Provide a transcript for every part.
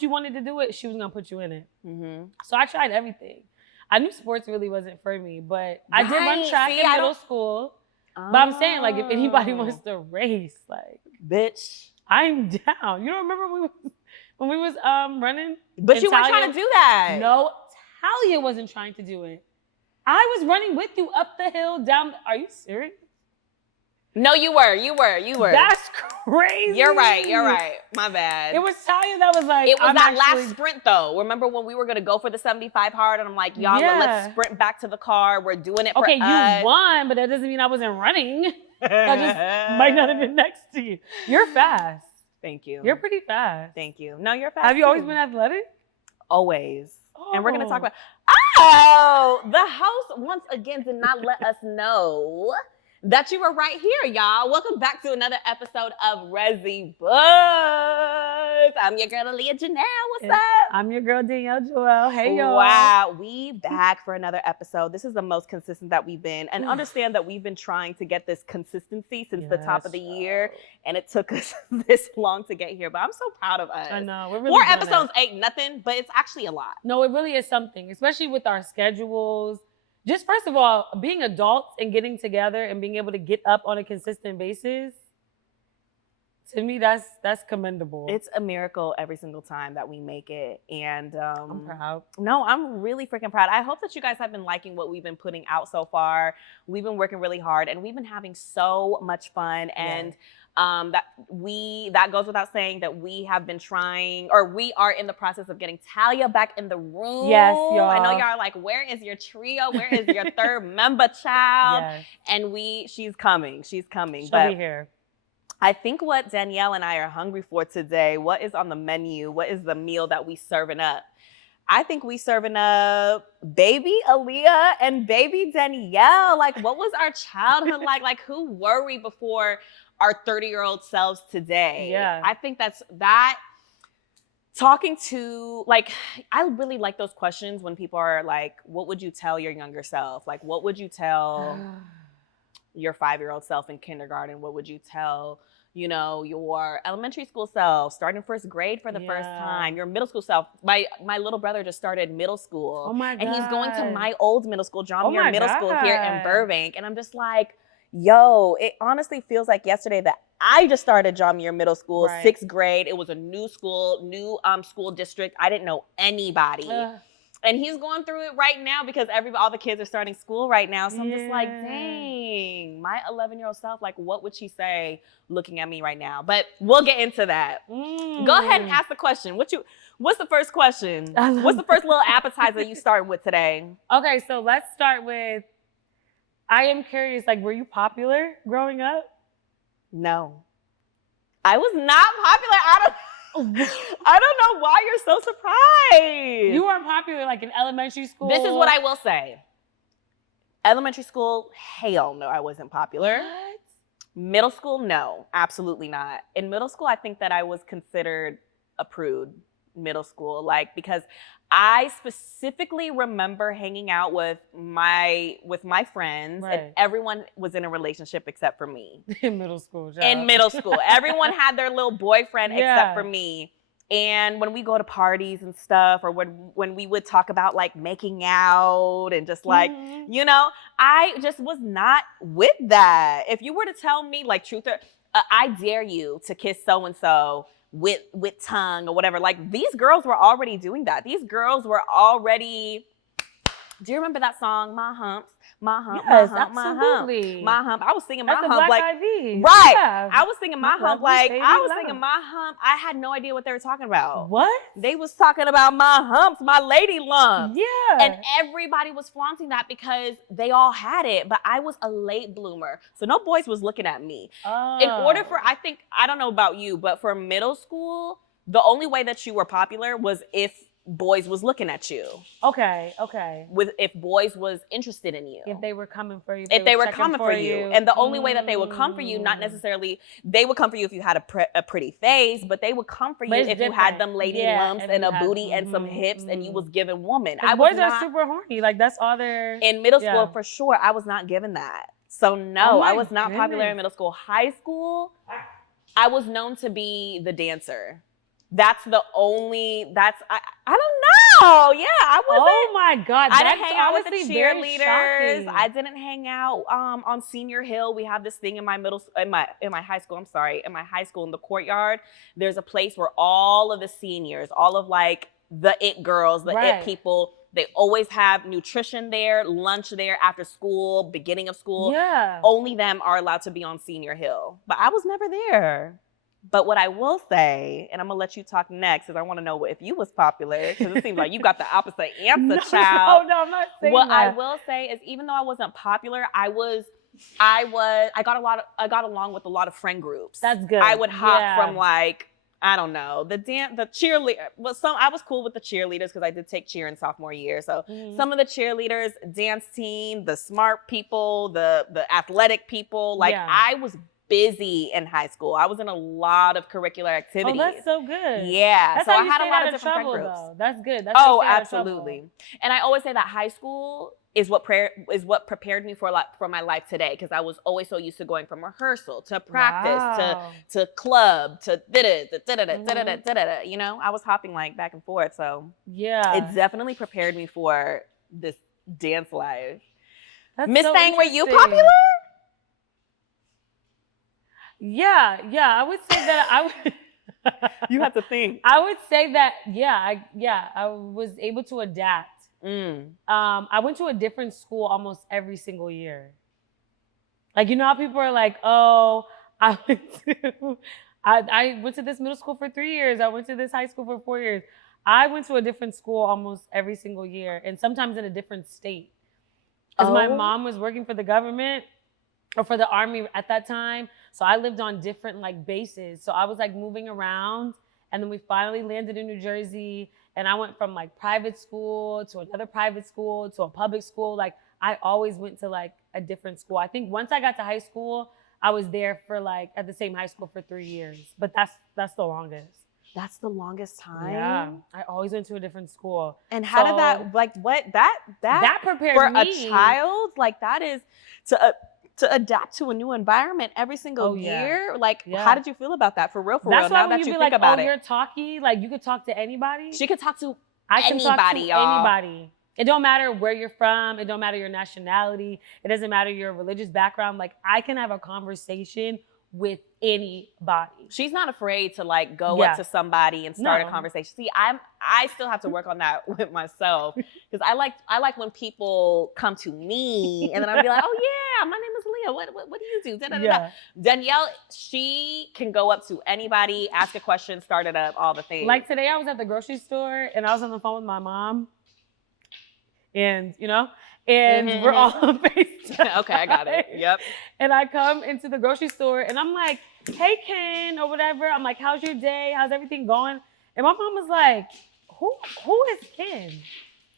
that you wanted to do it, she was gonna put you in it. Mm-hmm. So I tried everything. I knew sports really wasn't for me, but I did run track in middle school. But I'm saying, like, if anybody wants to race, like, bitch, I'm down. You don't remember when we was running? But you weren't trying to do that. No, Talia wasn't trying to do it. I was running with you up the hill, down. Are you serious? No, you were. That's crazy. You're right. My bad. It was Talia that was like, it was that last sprint though. Remember when we were gonna go for the 75 hard and I'm like, y'all, let's sprint back to the car. We're doing it for us. Okay, you won, but that doesn't mean I wasn't running. I just might not have been next to you. You're fast. Thank you. You're pretty fast. Thank you. No, you're fast. Have you always been athletic? Always. Oh. And we're gonna talk about, the host once again did not let us know that you were right here, y'all. Welcome back to another episode of Rezy Buzz. I'm your girl, Aliya Janell. What's up? I'm your girl, Danielle Joelle. Hey, y'all. Wow, we back for another episode. This is the most consistent that we've been. And understand that we've been trying to get this consistency since the top of the year. And it took us this long to get here. But I'm so proud of us. I know. We're really 4 episodes ain't nothing, but it's actually a lot. No, it really is something, especially with our schedules. Just first of all, being adults and getting together and being able to get up on a consistent basis, to me, that's commendable. It's a miracle every single time that we make it. And I'm proud. No, I'm really freaking proud. I hope that you guys have been liking what we've been putting out so far. We've been working really hard and we've been having so much fun. And that goes without saying that we have been trying, or we are in the process of getting Talia back in the room. Yes, y'all. I know y'all are like, where is your trio? Where is your third member, child? Yes. And she's coming. She'll be here. I think what Danielle and I are hungry for today, what is on the menu? What is the meal that we serving up? I think we serving up baby Aliya and baby Danielle. Like, what was our childhood like? Like, who were we before our 30-year-old selves today? Yeah. I think that talking to, like, I really like those questions when people are like, what would you tell your younger self? Like, what would you tell your 5-year-old self in kindergarten? What would you tell, your elementary school self starting first grade for the first time, your middle school self? My little brother just started middle school. Oh my God. And he's going to my old middle school, John Muir Middle School here in Burbank. And I'm just like, yo, it honestly feels like yesterday that I just started John Muir Middle School, 6th grade. It was a new school, new school district. I didn't know anybody. And he's going through it right now because all the kids are starting school right now. So I'm just like, dang, my 11-year-old self, like, what would she say looking at me right now? But we'll get into that. Go ahead and ask the question. What's the first question? What's the first little appetizer you start with today? Okay, so let's start with, I am curious, like, were you popular growing up? No. I was not popular. I don't know why you're so surprised. You weren't popular like in elementary school? This is what I will say. Elementary school, hell no, I wasn't popular. What? Middle school, no, absolutely not. In middle school, I think that I was considered a prude. Middle school, like, because I specifically remember hanging out with my friends, and everyone was in a relationship except for me. In middle school, In middle school, everyone had their little boyfriend except for me. And when we go to parties and stuff, or when we would talk about like making out and just like, I just was not with that. If you were to tell me, like, truth, I dare you to kiss so and so with tongue or whatever. Like, these girls were already doing that. These girls were already, do you remember that song, My Humps? My hump, yes, my hump, absolutely. my hump. I was singing my That's hump Black like, Eyed Peas. right. Yeah. I was singing my hump like, baby, I was singing my hump. I had no idea what they were talking about. What? They was talking about my humps, my lady lumps. Yeah. And everybody was flaunting that because they all had it, but I was a late bloomer. So no boys was looking at me. In order for, I don't know about you, but for middle school, the only way that you were popular was if boys was looking at you. Okay. If boys was interested in you. If they were coming for you. If they were coming for you. And the only way that they would come for you, not necessarily, they would come for you if you had a pretty face, but they would come for you if you had them lady lumps and a booty and some hips and you was given woman. Boys are super horny. Like, that's all they're... In middle school, for sure, I was not given that. So no, I was not popular in middle school. High school, I was known to be the dancer. That's the only. I don't know. Yeah, I wasn't. Oh my God, I didn't hang out with the honestly cheerleaders. I didn't hang out on Senior Hill. We have this thing in my high school. I'm sorry, in my high school in the courtyard. There's a place where all of the seniors, all of like the it girls, the it people. They always have nutrition there, lunch there, after school, beginning of school. Yeah. Only them are allowed to be on Senior Hill. But I was never there. But what I will say, and I'm going to let you talk next because I want to know if you was popular, because it seems like you got the opposite answer, child. No, I'm not saying what that. I will say is, even though I wasn't popular, I got along with a lot of friend groups. That's good. I would hop from like, I don't know, the cheerleader. Well, I was cool with the cheerleaders because I did take cheer in sophomore year. So some of the cheerleaders, dance team, the smart people, the athletic people, like I was busy in high school. I was in a lot of curricular activities. Oh, that's so good. Yeah. That's so how I had a lot of different trouble, friend groups. Though. That's good. That's absolutely. And I always say that high school is what prepared me for my life today, because I was always so used to going from rehearsal to practice to club to you know, I was hopping like back and forth. So yeah, it definitely prepared me for this dance life. Miss Thang, were you popular? Yeah, I would say that I would. You have to think. I would say that I was able to adapt. I went to a different school almost every single year. Like, you know how people are like, oh, I went to this middle school for 3 years. I went to this high school for 4 years. I went to a different school almost every single year, and sometimes in a different state. Because my mom was working for the government or for the army at that time. So I lived on different like bases. So I was like moving around, and then we finally landed in New Jersey, and I went from like private school to another private school to a public school. Like I always went to like a different school. I think once I got to high school, I was there for like at the same high school for 3 years, but that's the longest. That's the longest time. Yeah, I always went to a different school. And how did that, like, what that prepared for me a child? Like that is to adapt to a new environment every single year. Like, how did you feel about that? For real, That's real. Now that you think about it, you're talky. Like you could talk to anybody. She could talk to anybody, y'all. Anybody. It don't matter where you're from. It don't matter your nationality. It doesn't matter your religious background. Like I can have a conversation with anybody. She's not afraid to like go up to somebody and start a conversation. See, I still have to work on that with myself, because I like when people come to me and then I'll be like, oh yeah, my name is Aliya. What do you do? Da-da-da-da. Janell, she can go up to anybody, ask a question, start it up, all the things. Like today I was at the grocery store and I was on the phone with my mom, and you know, and we're all on FaceTime. Okay, I got it. Yep. And I come into the grocery store and I'm like, hey, Ken, or whatever. I'm like, how's your day? How's everything going? And my mom was like, who is Ken?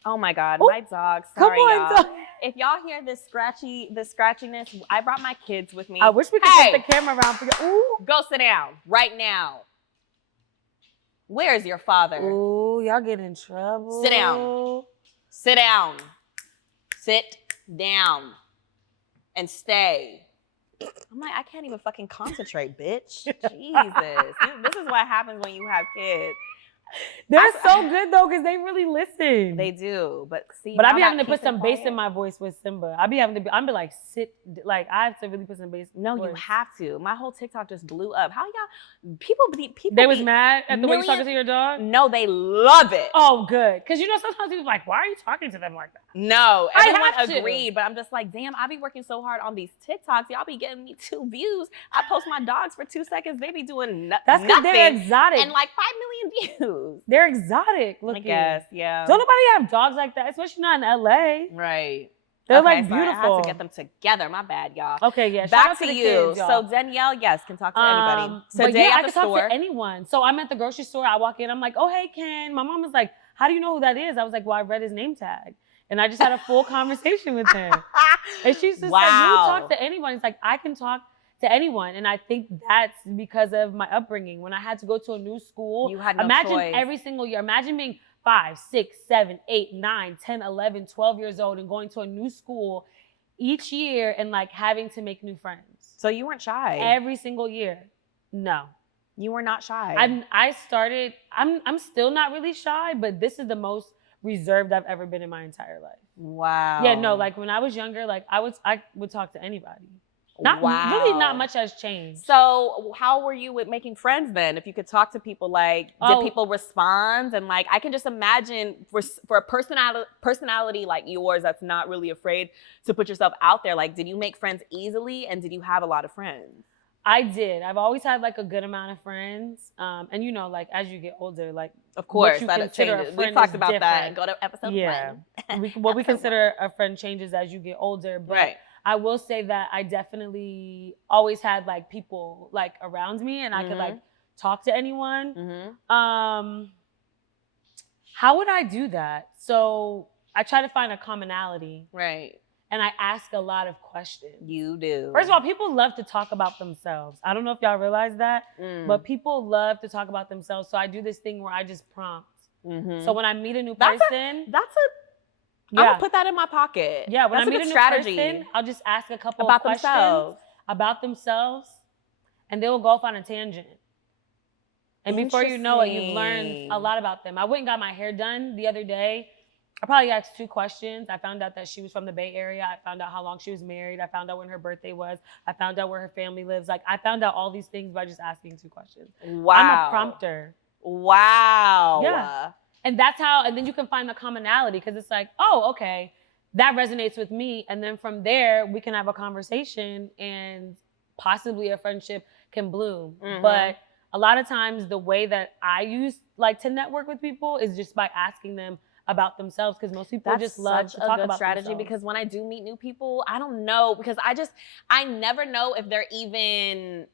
Oh my God, my dog. Sorry, y'all. If y'all hear this scratchiness, I brought my kids with me. I wish we could take the camera around for you. Ooh. Go sit down right now. Where's your father? Ooh, y'all get in trouble. Sit down. Sit down. Sit down and stay. I'm like, I can't even fucking concentrate, bitch. Jesus. This is what happens when you have kids. They're so good though, because they really listen. They do, but see. But I be having to put some bass in my voice with Simba. I'm be like, sit, like I have to really put some bass. No, you have to. My whole TikTok just blew up. How y'all people? They was mad at the way you talking to your dog? No, they love it. Oh, good. Because you know sometimes people are like, why are you talking to them like that? No, everyone agreed, but I'm just like, damn, I be working so hard on these TikToks. Y'all be getting me 2 views. I post my dogs for 2 seconds. They be doing That's because they're exotic. And like 5 million views. They're exotic looking. I guess, yeah. Don't nobody have dogs like that, especially not in LA. Right. They're like beautiful. I had to get them together. My bad, y'all. Okay, yeah. Back to you. Kids, so Danielle, yes, can talk to anybody. Today I can talk to anyone. So I'm at the grocery store. I walk in. I'm like, oh, hey, Ken. My mom was like, how do you know who that is? I was like, well, I read his name tag. And I just had a full conversation with her. And she's just like, you talk to anyone. It's like, I can talk to anyone. And I think that's because of my upbringing. When I had to go to a new school, you had no imagine choice. Every single year. Imagine being 5, 6, 7, 8, 9, 10, 11, 12 years old and going to a new school each year and like having to make new friends. So you weren't shy? Every single year. No. You were not shy. I'm still not really shy, but this is the most reserved I've ever been in my entire life. Wow. Yeah, no, like when I was younger, like I would talk to anybody. Not much has changed. So how were you with making friends then? If you could talk to people, like, did people respond? And like, I can just imagine for a personality like yours that's not really afraid to put yourself out there, like, did you make friends easily and did you have a lot of friends? I did. I've always had like a good amount of friends. And you know, like as you get older, like of course, what you consider a friend we talked about different. that. Go to episode 1. What we consider a friend changes as you get older. But right. I will say that I definitely always had like people like around me and I could like talk to anyone. How would I do that? So I try to find a commonality. Right. And I ask a lot of questions. You do. First of all, people love to talk about themselves. I don't know if y'all realize that, but people love to talk about themselves. So I do this thing where I just prompt. So when I meet a new person, I'm gonna put that in my pocket. Yeah, when I meet a new person, I'll just ask a couple of questions about themselves, and they will go off on a tangent. And before you know it, you've learned a lot about them. I went and got my hair done the other day. I probably asked 2 questions. I found out that she was from the Bay Area. I found out how long she was married. I found out when her birthday was. I found out where her family lives. Like, I found out all these things by just asking 2 questions. Wow. I'm a prompter. Wow. Yeah. And that's how, and then you can find the commonality because it's like, oh, okay, that resonates with me. And then from there, we can have a conversation and possibly a friendship can bloom. But a lot of times the way that I use like to network with people is just by asking them about themselves because most people just love to talk about strategy themselves. Because when I do meet new people, I don't know because I never know if they're even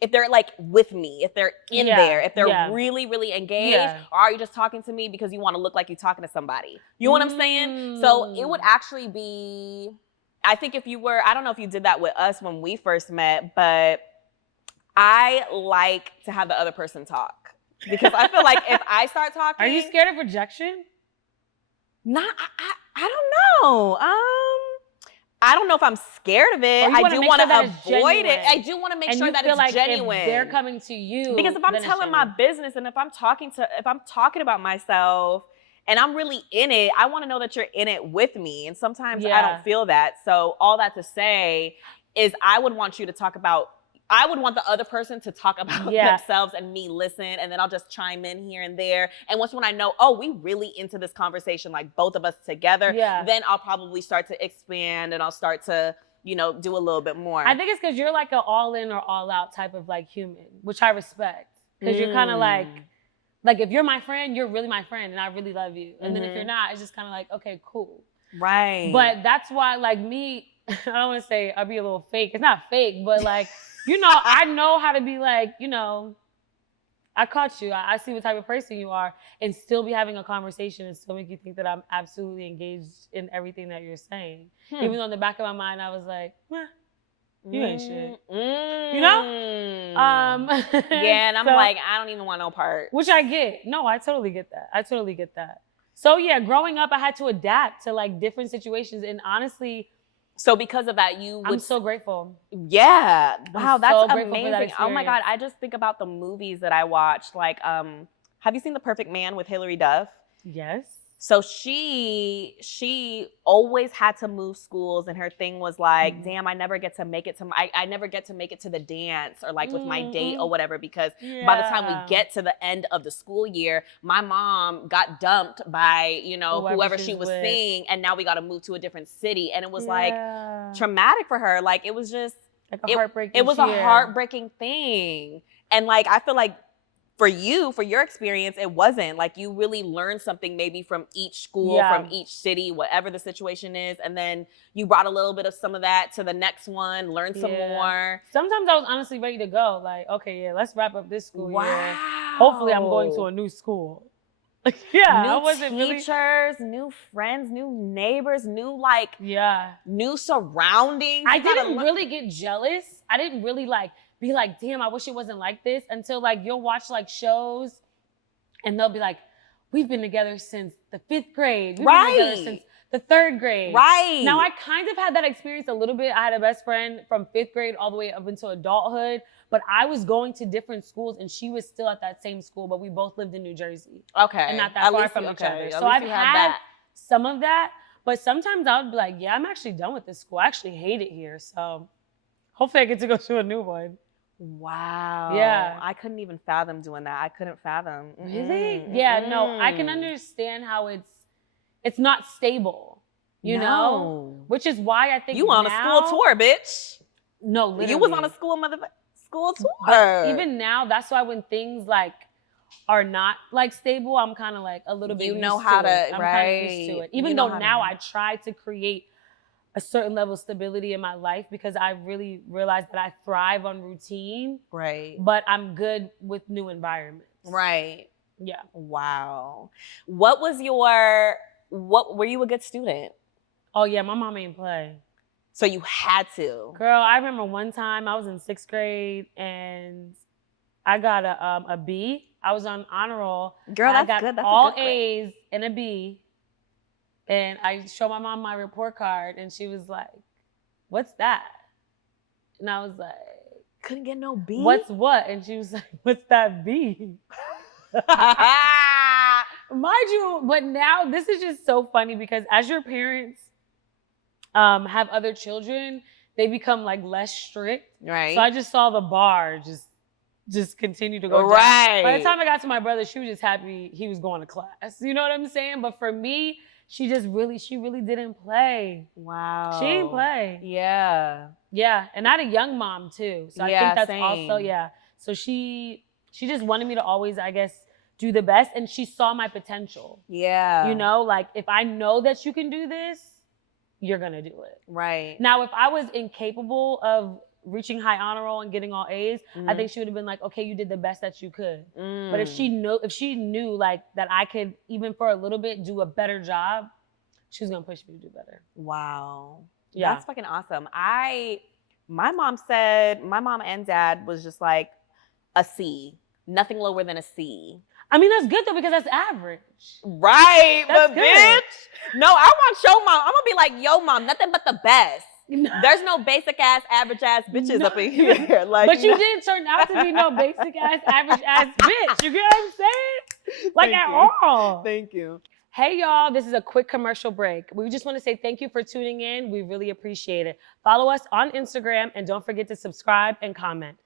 if they're like with me, if they're in there, if they're really, really engaged, or are you just talking to me because you want to look like you're talking to somebody? You know what I'm saying? So it would actually be, I think if you were, I don't know if you did that with us when we first met, but I like to have the other person talk because I feel like if I start talking, are you scared of rejection? I don't know. I don't know if I'm scared of it. I do want to avoid it. I do want to make sure that it's genuine. If they're coming to you. Because if I'm telling my business and if I'm talking about myself and I'm really in it, I want to know that you're in it with me. And sometimes I don't feel that. So all that to say is I would want the other person to talk about themselves and me listen, and then I'll just chime in here and there. And once when I know, oh, we really into this conversation, like both of us together, then I'll probably start to expand and I'll start to, you know, do a little bit more. I think it's because you're like an all in or all out type of like human, which I respect. Because you're kind of like if you're my friend, you're really my friend and I really love you. And then if you're not, it's just kind of like, okay, cool. Right. But that's why like me, I don't want to say I'll be a little fake. It's not fake, but like, you know, I know how to be like, you know, I caught you. I see what type of person you are and still be having a conversation and still make you think that I'm absolutely engaged in everything that you're saying. Even though in the back of my mind, I was like, you ain't shit. You know? Yeah, and I'm like, I don't even want no part. Which I get. No, I totally get that. So yeah, growing up, I had to adapt to like different situations. And honestly, so because of that, I'm so grateful. Yeah. Wow, that's so amazing. Oh my God. I just think about the movies that I watched. Like, have you seen The Perfect Man with Hilary Duff? Yes. So she always had to move schools, and her thing was like, damn, I never get to make it to the dance or like with my date or whatever, because by the time we get to the end of the school year, my mom got dumped by, you know, whoever she was seeing, and now we got to move to a different city, and it was like traumatic for her. Like it was just like a heartbreaking. It was a heartbreaking thing, and like I feel like. For your experience, it wasn't. Like you really learned something maybe from each school, from each city, whatever the situation is. And then you brought a little bit of some of that to the next one, learn some more. Sometimes I was honestly ready to go. Like, okay, let's wrap up this school year. Hopefully I'm going to a new school. New teachers, new friends, new neighbors, new new surroundings. I didn't really get jealous. I didn't really be like, damn, I wish it wasn't like this, until like you'll watch like shows and they'll be like, we've been together since the 5th grade. We've been together since The 3rd grade. Right. Now, I kind of had that experience a little bit. I had a best friend from 5th grade all the way up until adulthood, but I was going to different schools and she was still at that same school, but we both lived in New Jersey. Okay. And not that far from each other. So I've had that. some of that, but sometimes I would be like, yeah, I'm actually done with this school. I actually hate it here. So hopefully I get to go to a new one. Wow. Yeah. I couldn't even fathom doing that. I couldn't fathom. Really? Yeah, no, I can understand how it's not stable, you know? Which is why I think you on a school tour, bitch. No, literally. You was on a school tour. But even now, that's why when things like are not like stable, I'm kind of like a little bit used to it. I'm kind of used to it. Even though now I try to create a certain level of stability in my life because I really realized that I thrive on routine. Right. But I'm good with new environments. Right. Yeah. Wow. Were you a good student? Oh yeah, my mom ain't play. So you had to. Girl, I remember one time I was in 6th grade and I got a B. I was on honor roll. Girl, that's I got good. That's all a good A's and a B. And I showed my mom my report card and she was like, "What's that?" And I was like, "Couldn't get no B." "What's what?" And she was like, "What's that B?" Mind you, but now this is just so funny because as your parents have other children, they become like less strict. Right. So I just saw the bar just continue to go down. Right. By the time I got to my brother, she was just happy he was going to class. You know what I'm saying? But for me, she really didn't play. Wow. She didn't play. Yeah. Yeah. And I had a young mom too. So I think that's also, So she just wanted me to always, I guess, do the best. And she saw my potential. Yeah. You know, like if I know that you can do this, you're going to do it. Right. Now, if I was incapable of reaching high honor roll and getting all A's, I think she would have been like, okay, you did the best that you could. But if she knew like that I could, even for a little bit, do a better job, she was gonna push me to do better. Wow. Yeah. That's fucking awesome. My mom and dad was just like a C, nothing lower than a C. I mean, that's good though, because that's average. Right, that's but good. Bitch. No, I want your mom. I'm gonna be like, yo, mom, nothing but the best. No. There's no basic ass, average ass bitches up in here. Like, but you didn't turn out to be no basic ass, average ass bitch. You get what I'm saying? Like all. Thank you. Hey y'all, this is a quick commercial break. We just want to say thank you for tuning in. We really appreciate it. Follow us on Instagram and don't forget to subscribe and comment.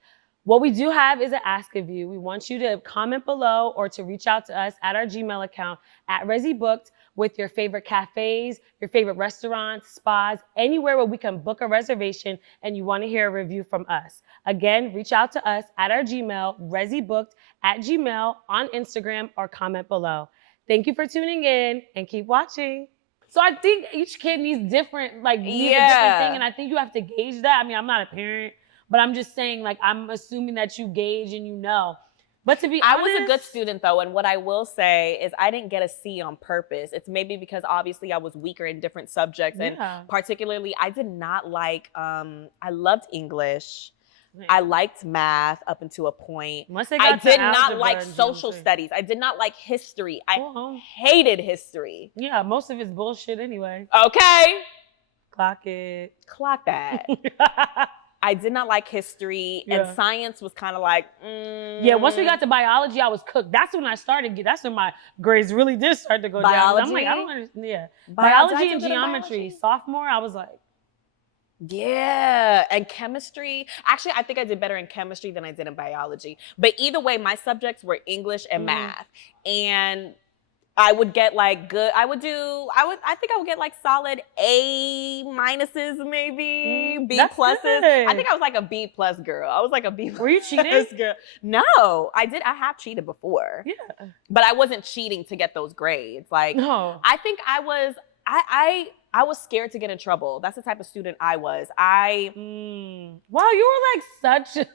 What we do have is an ask of you. We want you to comment below or to reach out to us at our Gmail account at Rezy Booked with your favorite cafes, your favorite restaurants, spas, anywhere where we can book a reservation and you want to hear a review from us. Again, reach out to us at our Gmail, rezybooked@gmail, on Instagram, or comment below. Thank you for tuning in and keep watching. So I think each kid needs a different thing, and I think you have to gauge that. I mean, I'm not a parent, but I'm just saying, like, I'm assuming that you gauge and you know. But to be honest, I was a good student though, and what I will say is I didn't get a C on purpose. It's maybe because obviously I was weaker in different subjects, and particularly I did not like. I loved English. I liked math up until a point. I did not like social studies. I did not like history. I hated history. Yeah, most of it's bullshit anyway. Okay. Clock it. Clock that. I did not like history, and science was kind of like, Yeah, once we got to biology, I was cooked. That's when I started. That's when my grades really did start to go down. I'm like, I don't understand. Yeah. Biology and geometry. Sophomore, I was like, yeah, and chemistry. Actually, I think I did better in chemistry than I did in biology. But either way, my subjects were English and math. And I would get like good, I think I would get like solid A minuses maybe, B pluses. Good. I think I was like a B plus girl. I was like a B plus. Were you cheating? Girl. No, I have cheated before. Yeah. But I wasn't cheating to get those grades. Like, no. I think I was scared to get in trouble. That's the type of student I was. Wow, you were like such a...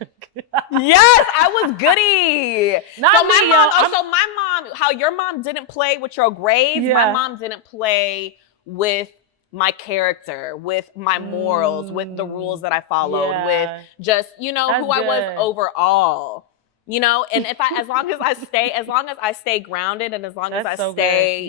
Yes, I was goody. So my mom, how your mom didn't play with your grades, my mom didn't play with my character, with my morals, with the rules that I followed, with just, who I was overall. And if as long as I stay grounded and as long as I stay,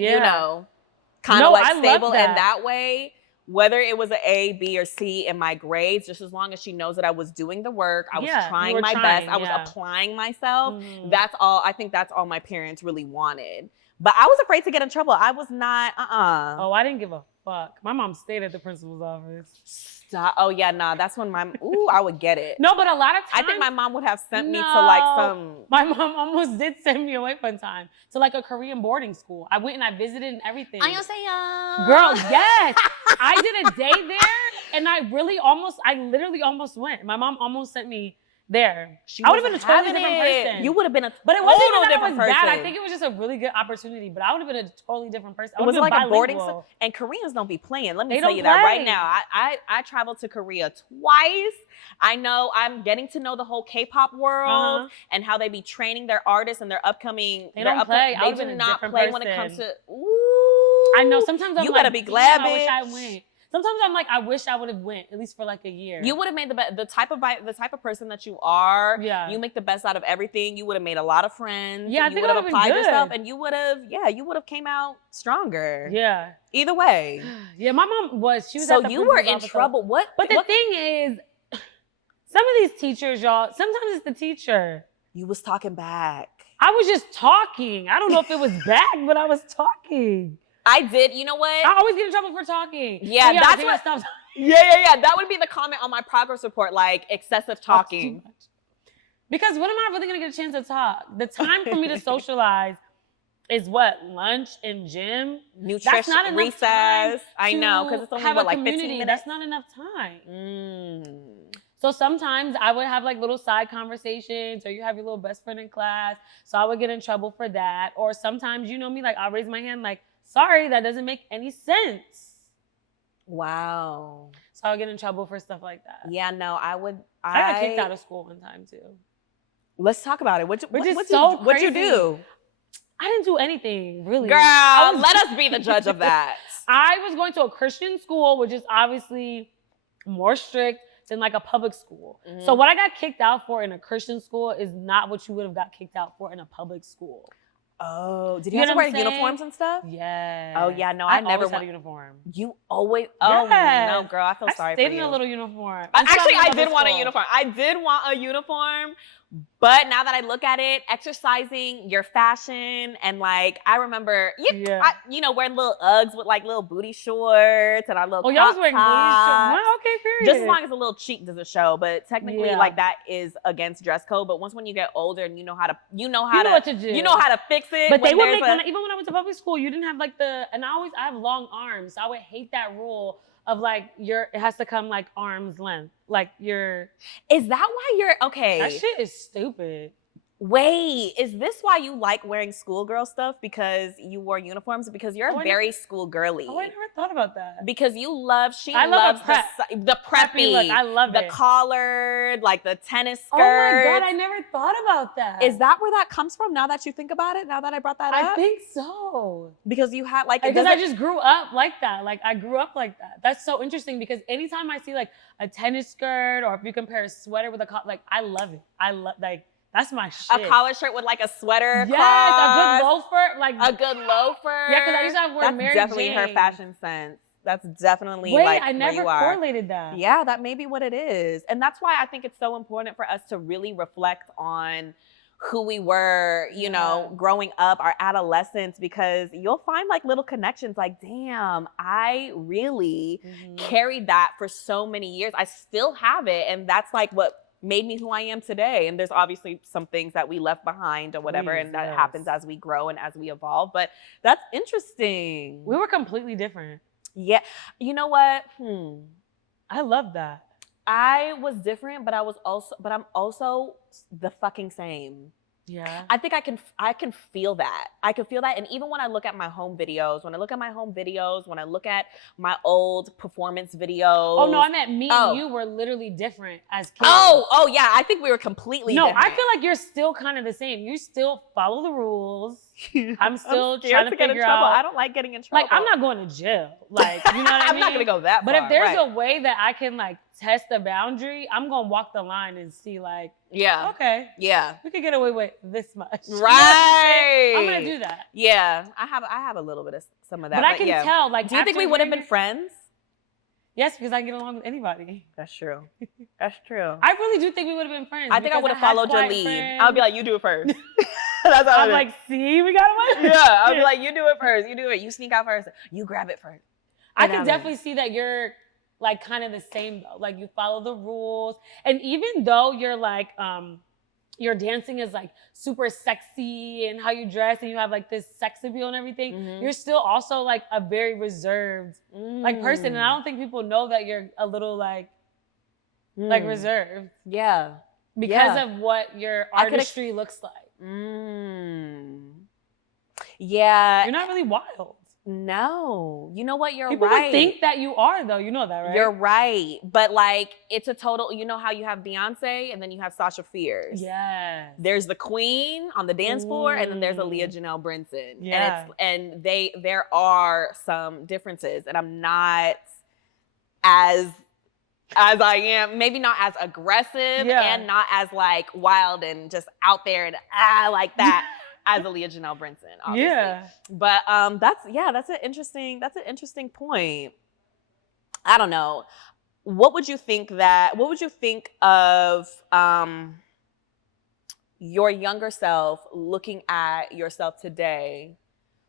kind of like stable in that way. Whether it was an A, B, or C in my grades, just as long as she knows that I was doing the work, I was trying my best, I was applying myself. That's all. I think that's all my parents really wanted. But I was afraid to get in trouble. I was not. Oh, I didn't give a fuck. My mom stayed at the principal's office. Stop. Oh yeah, nah. That's when I would get it. No, but a lot of times I think my mom would have sent me to like some. My mom almost did send me away one time to like a Korean boarding school. I went and I visited and everything. 안녕하세요. Girl, yes. I did a day there and I literally almost went. My mom almost sent me there. I would have been a totally different person. You would have been but it wasn't even different person. Bad. I think it was just a really good opportunity, but I would have been a totally different person. Was it like a boarding school? And Koreans don't be playing. Let me tell you that right now. I traveled to Korea twice. I know I'm getting to know the whole K-pop world and how they be training their artists and their upcoming. They don't play. They do not play when it comes to. Ooh, I know. Sometimes I'm you better be glad, bitch. I wish I went. Sometimes I'm like, I wish I would have went at least for like a year. You would have made the type of person that you are. Yeah. You make the best out of everything. You would have made a lot of friends. Yeah, you would have applied yourself, and you would have came out stronger. Yeah. Either way. Yeah, my mom was. She was. So you were in trouble. What? But the thing is, some of these teachers, y'all. Sometimes it's the teacher. You was talking back. I was just talking. I don't know if it was back, but I was talking. I did. You know what? I always get in trouble for talking. Yeah, that's what. Yeah. That would be the comment on my progress report, like excessive talking. Because when am I really gonna get a chance to talk? The time for me to socialize is what? Lunch and gym. Nutrition. That's not enough recess. I know, because it's only like 15 minutes. That's not enough time. So sometimes I would have like little side conversations, or you have your little best friend in class. So I would get in trouble for that. Or sometimes, you know me, like I'll raise my hand, like, sorry, that doesn't make any sense. Wow. So I'll get in trouble for stuff like that. Yeah, no, I got kicked out of school one time too. Let's talk about it. What'd you do? I didn't do anything, really. Girl, let us be the judge of that. I was going to a Christian school, which is obviously more strict than like a public school. So what I got kicked out for in a Christian school is not what you would have got kicked out for in a public school. Oh, did you have to wear uniforms and stuff? Yeah. Oh yeah, no, I never had a uniform. You always? Oh no, girl, I feel sorry for you. I stayed in a little uniform. Actually, I did want a uniform. I did want a uniform, but now that I look at it, exercising, your fashion, and like I remember, wearing little Uggs with like little booty shorts and our little. Oh, y'all was wearing booty shorts. No, okay, period. Just as long as a little cheek does a show, but technically, like that is against dress code. But once when you get older and you know what to do, you know how to fix it. But they would make even when I went to public school, you didn't have like I have long arms, so I would hate that rule of like it has to come like arm's length. Like is that why you're okay? That shit is stupid. Wait, is this why you like wearing schoolgirl stuff? Because you wore uniforms? Because you're very schoolgirly. Oh, I never thought about that. Because you love, I love the preppy look. I love the collared, like the tennis skirt. Oh my God, I never thought about that. Is that where that comes from now that you think about it? Now that I brought that up? I think so. Because you had like... Because I just grew up like that. Like I grew up like that. That's so interesting because anytime I see like a tennis skirt or if you compare a sweater with like I love it. I love that's my shit. A collared shirt with like a sweater. Yes, a good loafer. Like a good loafer. Yeah, because I used to have wear Mary Jane. That's definitely her fashion sense. That's definitely I never correlated that. Yeah, that may be what it is. And that's why I think it's so important for us to really reflect on who we were, you know, growing up, our adolescence, because you'll find like little connections like, damn, I really carried that for so many years. I still have it. And that's like what made me who I am today. And there's obviously some things that we left behind or whatever, and that happens as we grow and as we evolve. But that's interesting. We were completely different. Yeah. You know what? I love that. I was different, but I'm also the fucking same. Yeah. I think I can feel that. I can feel that. And even when I look at my home videos, when I look at my old performance videos. Oh no, I meant me and you were literally different as kids. Oh yeah. I think we were completely different. I feel like you're still kind of the same. You still follow the rules. I'm still scared trying to get in figure trouble. out. I don't like getting in trouble. Like, I'm not going to jail. Like, you know what I mean? I'm not gonna go that But far. if there's a way that I can like test the boundary, I'm gonna walk the line and see like, yeah, okay, yeah, we could get away with this much. right. I'm gonna do that. Yeah, I have a little bit of some of that. But I can tell. Like, do you think we would have been friends? Yes, because I get along with anybody. That's true. That's true. I really do think we would have been friends. I think I would have followed your lead. Friends. I would be like, you do it first. That's I'm like, see, we got away. Yeah, I'd be like, you do it first. You do it. You sneak out first. You grab it first. I can definitely see that you're like kind of the same though. Like you follow the rules, and even though you're like, your dancing is like super sexy and how you dress and you have like this sex appeal and everything, you're still also like a very reserved like person. And I don't think people know that you're a little like reserved. Yeah. Because of what your artistry looks like. Yeah. You're not really wild. No. You know what? People would think that you are, though. You know that, right? You're right. But like, it's a total, you know how you have Beyonce and then you have Sasha Fierce? Yes. There's the queen on the dance floor and then there's Aliya Janell Brinson. Yeah. And there are some differences, and I'm not as I am, maybe not as aggressive and not as like wild and just out there and like that as Aliya Janell Brinson, obviously. Yeah. But that's an interesting point. I don't know. What would you think of your younger self looking at yourself today?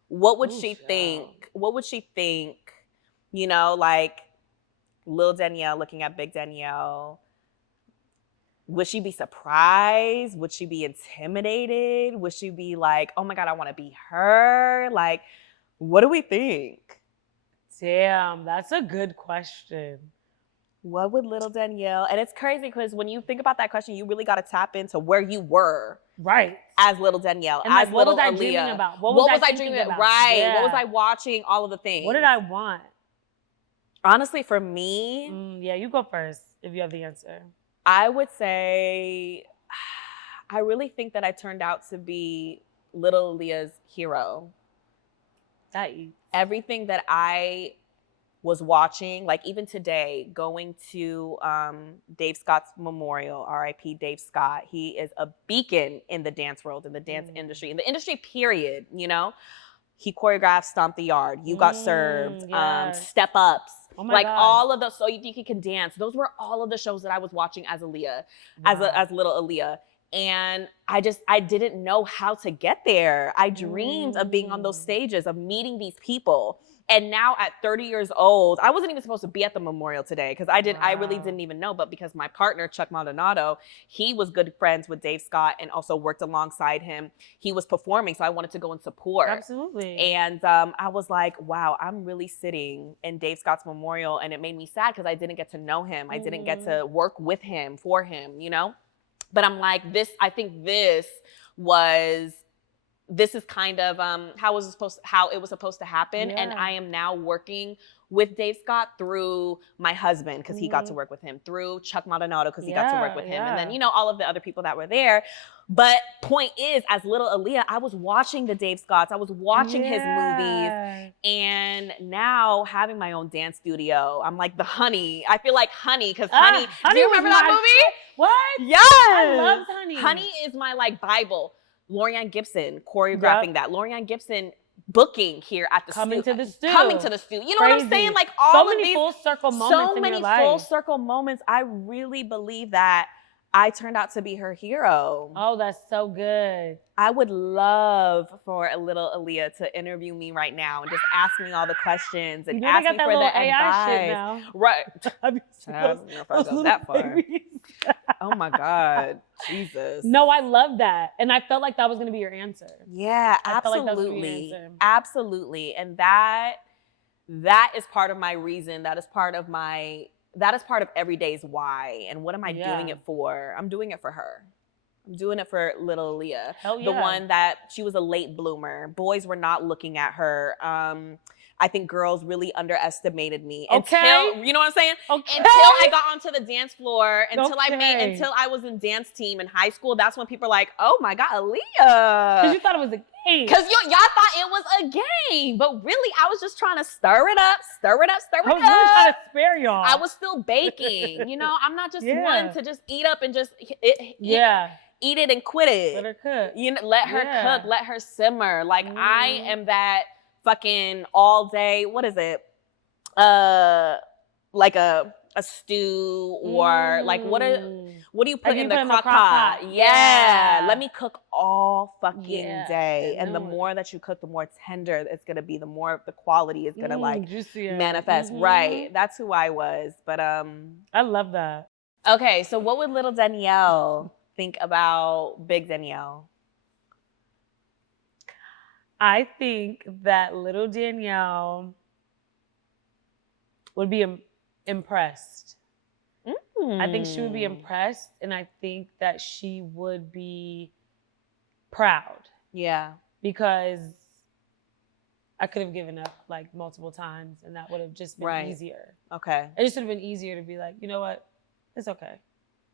What would she think? What would she think? You know, like Lil Danielle looking at Big Danielle. Would she be surprised? Would she be intimidated? Would she be like, oh my God, I want to be her? Like, what do we think? Damn, that's a good question. What would little Danielle, and it's crazy because when you think about that question, you really got to tap into where you were. Right. As little Danielle, and as like, what little was I Aliya. Dreaming about? What was I dreaming about? Right. Yeah. What was I watching? All of the things. What did I want? Honestly, for me. Yeah, you go first if you have the answer. I would say, I really think that I turned out to be little Aliya's hero. Everything that I was watching, like even today, going to Dave Scott's memorial, R.I.P. Dave Scott. He is a beacon in the dance world, in the dance industry, in the industry period, you know? He choreographed Stomp the Yard, You Got Served, Step Ups. Oh my God. All of those, So You Think You Can Dance. Those were all of the shows that I was watching as Aliya, as little Aliya. And I didn't know how to get there. I dreamed of being on those stages, of meeting these people. And now at 30 years old, I wasn't even supposed to be at the memorial today because I really didn't even know. But because my partner, Chuck Maldonado, he was good friends with Dave Scott and also worked alongside him. He was performing, so I wanted to go and support. Absolutely. And I was like, wow, I'm really sitting in Dave Scott's memorial. And it made me sad because I didn't get to know him. I didn't get to work with him, for him, you know? But I'm like, I think this is kind of how it was supposed to happen. Yeah. And I am now working with Dave Scott through my husband because he got to work with him, through Chuck Maldonado because he got to work with him, and then, you know, all of the other people that were there. But point is, as little Aliya, I was watching the Dave Scotts, I was watching his movies, and now having my own dance studio, I'm like the Honey. I feel like Honey because Honey. Do you remember that movie? What? Yes. I loved Honey. Honey is my like Bible. Lorianne Gibson choreographing that. Lorianne Gibson booking here at the Coming to the studio. You know what I'm saying? Like all of these full circle moments so many full circle moments. I really believe that I turned out to be her hero. Oh, that's so good. I would love for a little Aliya to interview me right now and just ask me all the questions and ask me for the advice. Shit now. Right. I don't know if I go that far. Oh my God. Jesus. No, I love that. And I felt like that was going to be your answer. Yeah, absolutely. Absolutely. And that is part of my reason. That is part of every day's why. And what am I doing it for? I'm doing it for her. I'm doing it for little Aliya. Hell yeah. The one that she was a late bloomer. Boys were not looking at her. I think girls really underestimated me Okay. until, you know what I'm saying? Okay. Until I got onto the dance floor, until Okay. until I was in dance team in high school. That's when people are like, oh my God, Aliya. Because you thought it was a game. Because y'all thought it was a game. But really, I was just trying to stir it up. I was really trying to spare y'all. I was still baking. You know, I'm not just one to just eat up and just eat it and quit it. Let her cook. You know, let her cook, let her simmer. Like I am that fucking all day, what is it? Like a stew or like what do you put in the crock pot? Yeah. Let me cook all fucking day. And the more that you cook, the more tender it's gonna be, the more the quality is gonna like manifest. Right. That's who I was. But I love that. Okay, so what would little Danielle think about big Danielle? I think that little Danielle would be impressed. I think she would be impressed, and I think that she would be proud. Yeah. Because I could have given up like multiple times, and that would have just been easier. Okay. It just would have been easier to be like, you know what? It's okay.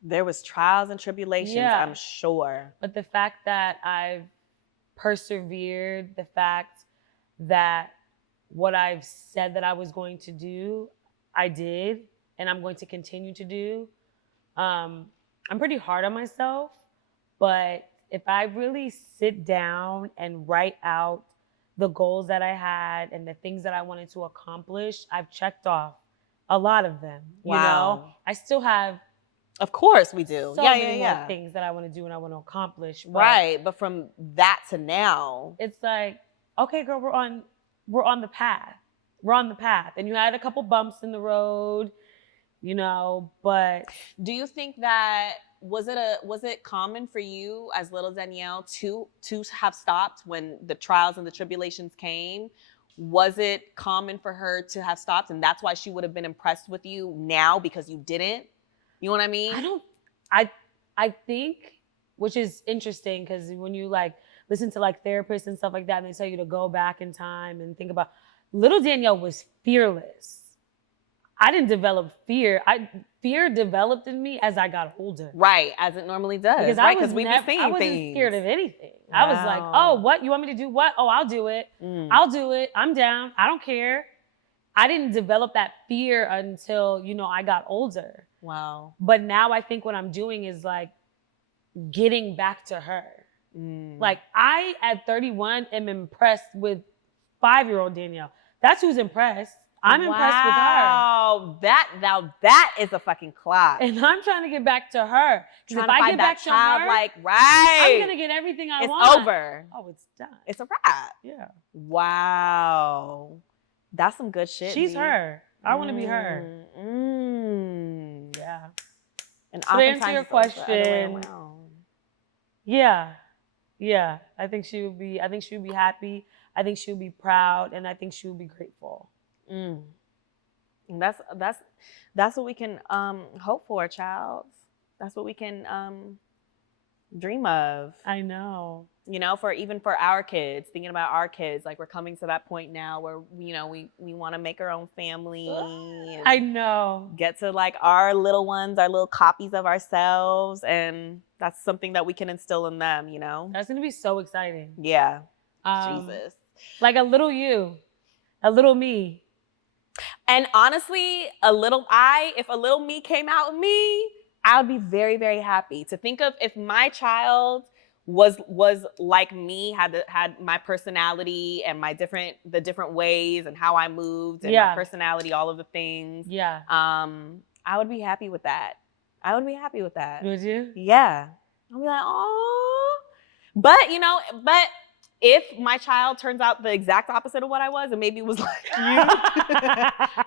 There was trials and tribulations, I'm sure. But the fact that I've persevered, the fact that what I've said that I was going to do, I did, and I'm going to continue to do. I'm pretty hard on myself, but if I really sit down and write out the goals that I had and the things that I wanted to accomplish, I've checked off a lot of them. Wow. You know, I still have. Of course we do. So many more things that I want to do and I want to accomplish. Right, but from that to now, it's like, okay, girl, we're on the path. We're on the path, and you had a couple bumps in the road, you know. But do you think that was it common for you as little Danielle to have stopped when the trials and the tribulations came? Was it common for her to have stopped, and that's why she would have been impressed with you now because you didn't? You know what I mean? I think, which is interesting, because when you like listen to like therapists and stuff like that, and they tell you to go back in time and think about, little Danielle was fearless. I didn't develop fear. Fear developed in me as I got older. Right, as it normally does. Because right, I wasn't scared of anything. Wow. I was like, oh, what? You want me to do what? Oh, I'll do it. I'll do it. I'm down. I don't care. I didn't develop that fear until, you know, I got older. Wow. But now I think what I'm doing is like getting back to her. Like I, at 31, am impressed with 5-year-old Danielle. That's who's impressed. I'm impressed with her. Wow, that is a fucking clap. And I'm trying to get back to her. Because if I get back to her, like, I'm gonna get everything I want. It's over. Oh, it's done. It's a wrap. Yeah. Wow. That's some good shit. She's her. I want to be her. Yeah. And so to answer your question, yeah. I think she would be happy. I think she would be proud, and I think she would be grateful. And that's what we can hope for, child. That's what we can dream of. I know. You know, for our kids, thinking about our kids, like we're coming to that point now where, you know, we want to make our own family. And I know. Get to like our little ones, our little copies of ourselves. And that's something that we can instill in them, you know? That's going to be so exciting. Yeah. Jesus. Like a little you, a little me. And honestly, if a little me came out of me, I would be very, very happy to think of if my child was like me, had my personality and the different ways and how I moved and my personality, all of the things. Yeah. I would be happy with that. Would you? Yeah. I'll be like, oh. But if my child turns out the exact opposite of what I was and maybe was like you,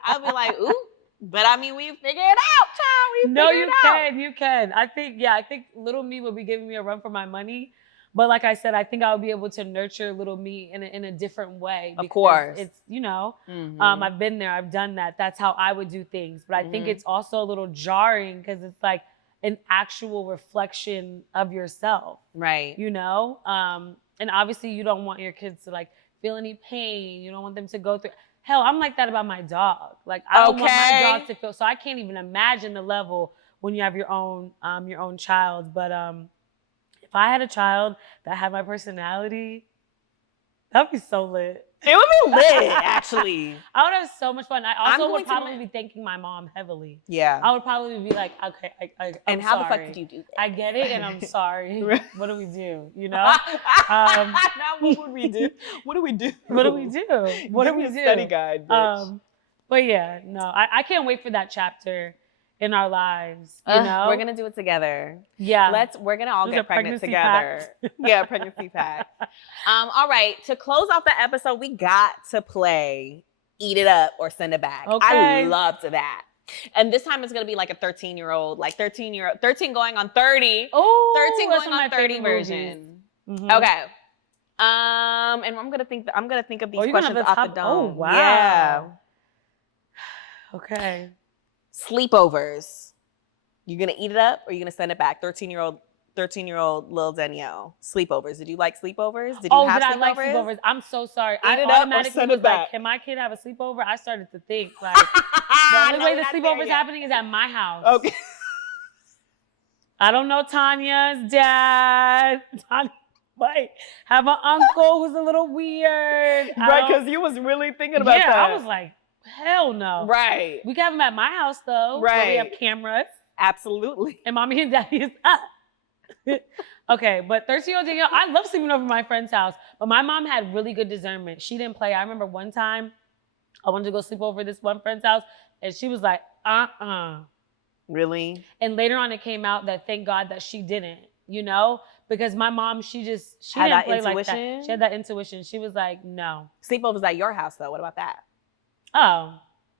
I'll be like, ooh. But I mean, we figured it out, child. You can. I think little me would be giving me a run for my money. But like I said, I think I would be able to nurture little me in a different way. Of course. It's, you know, I've been there, I've done that. That's how I would do things. But I think it's also a little jarring because it's like an actual reflection of yourself. Right. You know? And obviously you don't want your kids to like feel any pain. You don't want them to go through. Hell, I'm like that about my dog. Like, I don't want my dog to feel, so I can't even imagine the level when you have your own child. But if I had a child that had my personality, that'd be so lit. It would be lit, actually. I would have so much fun. I also would probably be thanking my mom heavily. Yeah. I would probably be like, okay, I'm how sorry. The fuck did you do that? I get it, and I'm sorry. What do we do? You know? Now what would we do? What do we do? What do we do? What do we do? Study guide, bitch. But yeah, no, I can't wait for that chapter in our lives. You know, we're gonna do it together. Yeah, we're gonna all get pregnant together. Yeah, pregnancy pact. All right, to close off the episode, we got to play Eat It Up or Send It Back. Okay. I loved that. And this time it's gonna be like a 13-year-old, like 13 going on 30. Oh, 13 going on 30 version. Mm-hmm. Okay. And I'm gonna think of these questions off the dome. Oh wow. Yeah. Okay. Sleepovers. You gonna eat it up or you gonna send it back? 13-year-old Lil Danielle. Sleepovers. Did you like sleepovers? Did you have sleepovers? I like sleepovers? I'm so sorry. I automatically was like, can my kid have a sleepover? I started to think like the only way the sleepover is happening is at my house. Okay. I don't know Tanya's dad. Tanya might have an uncle who's a little weird. Right, because you was really thinking about that. Yeah, I was like, hell no. Right. We can have them at my house though. Right. Where we have cameras. Absolutely. And mommy and daddy is up. Okay, but 13-year-old Danielle, I love sleeping over my friend's house, but my mom had really good discernment. She didn't play. I remember one time I wanted to go sleep over this one friend's house, and she was like, Really? And later on, it came out that thank God that she didn't, you know? Because my mom, she had didn't play like that. She had that intuition. She was like, no. Sleepovers at your house, though. What about that? Oh.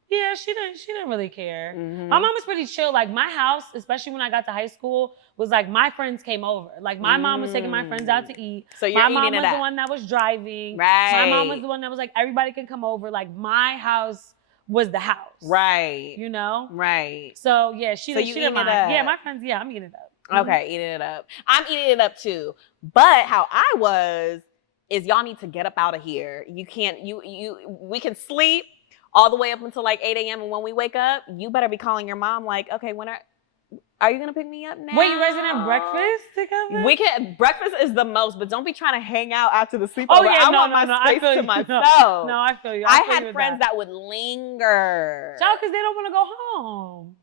Yeah, she didn't really care. Mm-hmm. My mom was pretty chill. Like my house, especially when I got to high school, was like my friends came over. Like my mom was taking my friends out to eat. So you're my mom eating was it the one that was driving. Right. My mom was the one that was like, everybody can come over. Like my house was the house. Right. You know? Right. So yeah, she didn't mind. Yeah, my friends, yeah, I'm eating it up. Okay, eating it up. I'm eating it up too. But how I was is y'all need to get up out of here. You can't, we can sleep all the way up until like 8 a.m. And when we wake up, you better be calling your mom like, okay, when are you gonna pick me up now? Wait, you guys didn't have breakfast together? Breakfast is the most, but don't be trying to hang out after the sleepover. Oh yeah, I want my space to myself. No, I feel you. I had friends that would linger. Child, because they don't want to go home.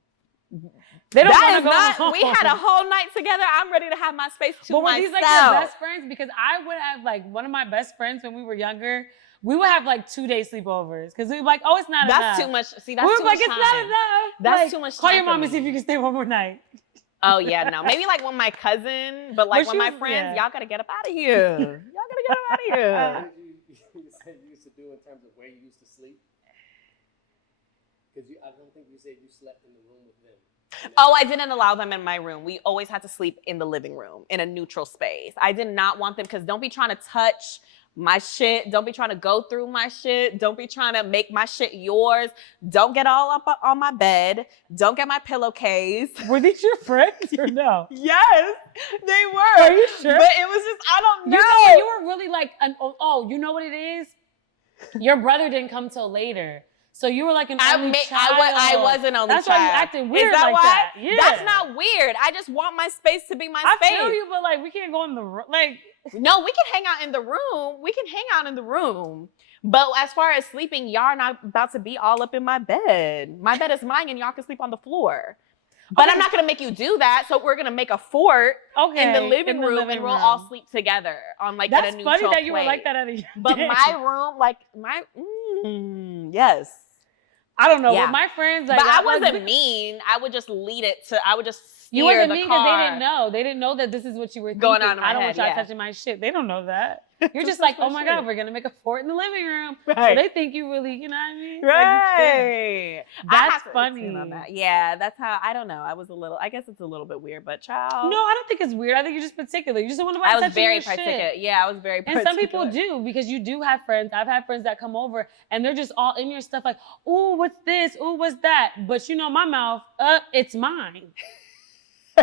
They don't want to go home. We had a whole night together. I'm ready to have my space to myself. But were these like your best friends? Because I would have like one of my best friends when we were younger. We would have like 2-day sleepovers because we were like, oh, it's not enough. That's too much. See, that's too much time. It's not enough. That's like, too much time. Call your mom and see if you can stay one more night. Oh yeah, no. Maybe like when my cousin, but like when my friends, y'all gotta get up out of here. Y'all gotta get up out of here. You said you used to do in terms of where you used to sleep? Because I don't think you said you slept in the room with them. Oh, I didn't allow them in my room. We always had to sleep in the living room in a neutral space. I did not want them because don't be trying to touch my shit. Don't be trying to go through my shit. Don't be trying to make my shit yours. Don't get all up on my bed. Don't get my pillowcase. Were these your friends or no? Yes, they were. Are you sure? But it was just, I don't know. You were really like, you know what it is? Your brother didn't come till later. So you were like an only child. I was an only child. That's why you acted weird Is that like why? that. Yeah. That's not weird. I just want my space to be my space. I feel you, but like we can't go in the room. Like no, we can hang out in the room. We can hang out in the room. But as far as sleeping, y'all are not about to be all up in my bed. My bed is mine and y'all can sleep on the floor. But I'm not going to make you do that. So we're going to make a fort in the living room and we'll all sleep together on like in a neutral That's funny that you place. were like that at a young But age. my room, like yes. I don't know. Yeah. With my friends, like, but I wasn't mean. I would just lead it to. I would just steer you wasn't the mean car. because they didn't know. They didn't know that this is what you were Going thinking. on in my I don't head, want y'all touching my shit. They don't know that. You're just like, oh my God, we're gonna make a fort in the living room. Right. So they think you really, you know what I mean? Right. Like, that's funny. That. Yeah, that's how. I don't know. I guess it's a little bit weird, but child. No, I don't think it's weird. I think you're just particular. You just don't want to. I was very particular. Yeah, I was very particular. And some people do because you do have friends. I've had friends that come over and they're just all in your stuff like, ooh, what's this? Ooh, what's that? But you know, my mouth, it's mine.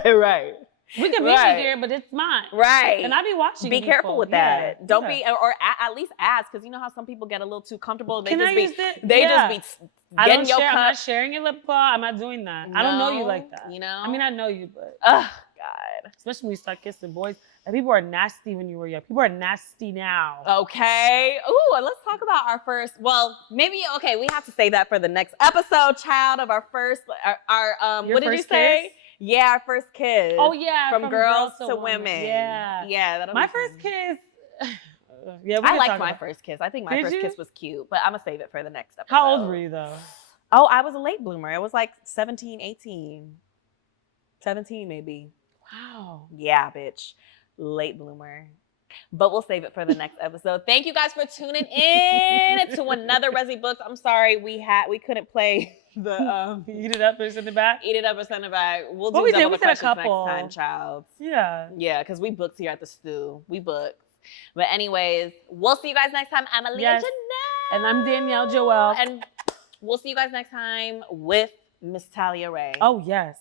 Right. We can meet me here, but it's mine. Right. And I be watching. Be careful with that. Don't be, or at least ask, because you know how some people get a little too comfortable. They just be getting your cup. I'm not sharing your lip gloss. I'm not doing that. No, I don't know you like that. You know? I mean, I know you, but. Oh, God. Especially when you start kissing boys. And people are nasty when you were young. People are nasty now. Okay. Ooh, and let's talk about our first. Well, maybe we have to say that for the next episode, child, of our first. What did you say? Kiss? Yeah, our first kiss. Oh yeah, from girls to women. Yeah, yeah. My first kiss. I liked my first kiss. I think my first kiss was cute, but I'm gonna save it for the next episode. How old were you though? Oh, I was a late bloomer. It was like 17, 18. 17 maybe. Wow. Yeah, bitch. Late bloomer. But we'll save it for the next episode. Thank you guys for tuning in to another Rezy Books. I'm sorry we couldn't play the Eat It Up or Send It Back. Eat It Up or Send It Back. We'll do double the questions next time, child. Yeah. Yeah, because we booked here at the stew. We booked. But anyways, we'll see you guys next time. I'm Aliya Janell. And I'm Danielle Joelle. And we'll see you guys next time with Miss Talia Ray. Oh, yes.